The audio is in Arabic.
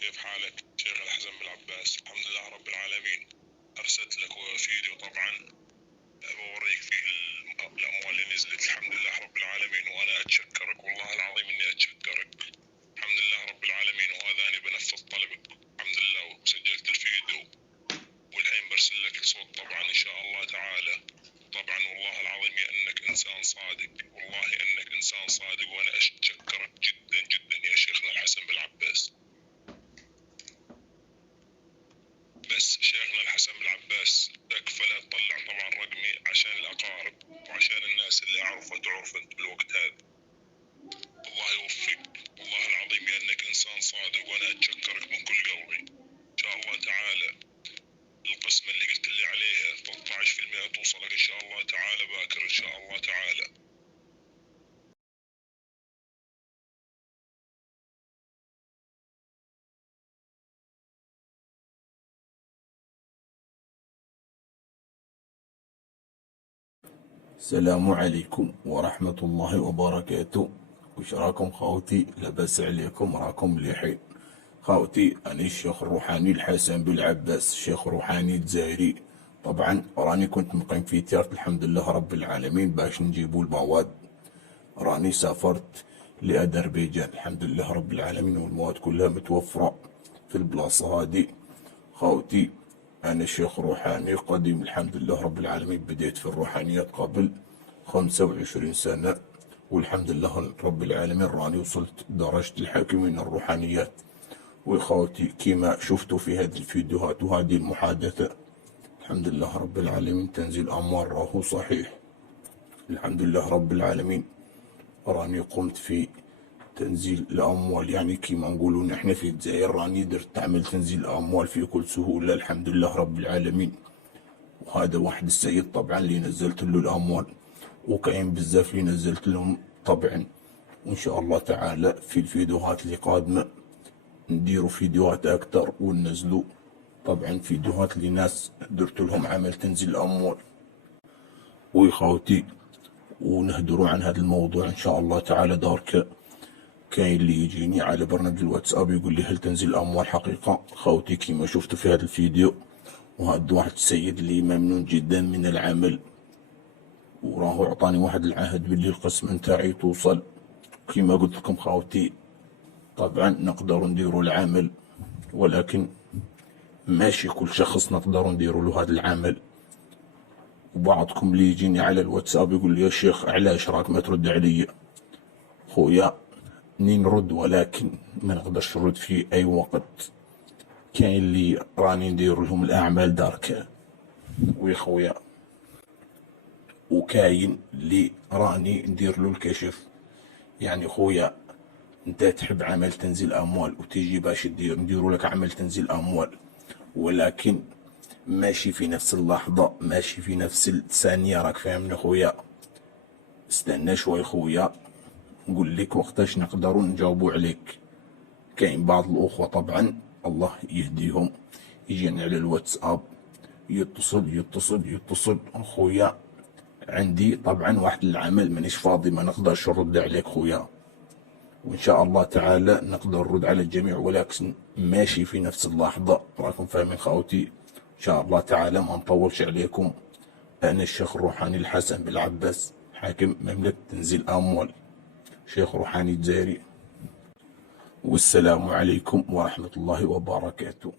كيف حالك شيخ الحسن بن العباس؟ الحمد لله رب العالمين. أرسلت لك فيديو طبعا بوريك فيه الأموال اللي نزلت، الحمد لله رب العالمين، وأنا أتشكرك والله العظيم إني أتشكرك. الحمد لله رب العالمين، وهذاني بنفذ طلبك الحمد لله، وسجلت الفيديو والحين برسل لك الصوت طبعا إن شاء الله تعالى. طبعا والله العظيم يا إنك إنسان صادق، والله إنك إنسان صادق، وأنا أتشكرك جدا جدا يا شيخنا الحسن بن العباس. بس شيخنا الحسن بن العباس تكفى لا تطلع طبعا رقمي عشان الأقارب وعشان الناس اللي أعرفها تعرف أنت بالوقت هذا. الله يوفقك والله العظيم يا إنك إنسان صادق، وأنا أتشكرك من كل قلبي. إن شاء الله تعالى القسمة اللي قلت لي عليها 13% توصلك إن شاء الله تعالى باكر إن شاء الله تعالى. السلام عليكم ورحمة الله وبركاته. وش راكم خوتي؟ لاباس عليكم؟ راكم مليحين؟ خوتي أنا الشيخ الروحاني الحسن بن العباس، الشيخ الروحاني الجزائري. طبعا راني كنت مقيم في تيارت الحمد لله رب العالمين باش نجيبوا المواد. راني سافرت لأذربيجان الحمد لله رب العالمين، والمواد كلها متوفرة في البلاصة هادي. خوتي أنا شيخ روحاني قديم الحمد لله رب العالمين، بديت في الروحانيات قبل 25 سنة، والحمد لله رب العالمين راني وصلت درجة الحاكم من الروحانيات. وخوتي كما شفتوا في هذه الفيديوهات وهذه المحادثة الحمد لله رب العالمين تنزيل أموال راهو صحيح. الحمد لله رب العالمين راني قمت في تنزيل الأموال، يعني كيما نقولوا نحن في الجزائر راني درت تعمل تنزيل الأموال في كل سهولة الحمد لله رب العالمين. وهذا واحد السيد طبعا اللي نزلت له الأموال، وكاين بزاف اللي نزلت لهم طبعا. وإن شاء الله تعالى في الفيديوهات اللي قادمة نديروا فيديوهات أكتر وننزلوا طبعا فيديوهات لناس درت لهم عمل تنزيل الأموال. ويخوتي ونهدروا عن هذا الموضوع إن شاء الله تعالى دارك. كاين اللي يجيني على برنامج الواتساب يقول لي هل تنزيل الأموال حقيقة؟ خوتي كيما شفتوا في هذا الفيديو، وهذا واحد السيد اللي ممنون جدا من العمل، وراهو عطاني واحد العهد باللي القسم نتاعي توصل. كيما قلت لكم خوتي طبعا نقدر نديروا العمل، ولكن ماشي كل شخص نقدر نديروا له هذا العمل. وبعضكم اللي يجيني على الواتساب يقول لي يا شيخ علاش راك ما ترد عليا؟ خويا اني نرد، ولكن ما نقدرش نرد في اي وقت. كاين اللي راني ندير لهم الاعمال دارك ويخويا، وكاين اللي راني ندير له الكشف. يعني خويا انت تحب عمل تنزيل اموال وتيجي باش نديروا لك عمل تنزيل اموال، ولكن ماشي في نفس اللحظة، ماشي في نفس الثانية، راك فاهمني خويا؟ استنى شوي خويا نقول لك وقتاش نقدروا نجاوبوا عليك. كاين بعض الاخوة طبعا الله يهديهم يجيني على الواتساب يتصل خويا عندي طبعا واحد العمل مانيش فاضي ما نقدرش نرد عليك خويا. وان شاء الله تعالى نقدر نرد على الجميع، ولكن ماشي في نفس اللحظة، راكم فاهمين خوتي؟ ان شاء الله تعالى ما نطولش عليكم. انا الشيخ الروحاني الحسن بن العباس حاكم مملكة تنزيل اموال، شيخ روحاني جزائري. والسلام عليكم ورحمة الله وبركاته.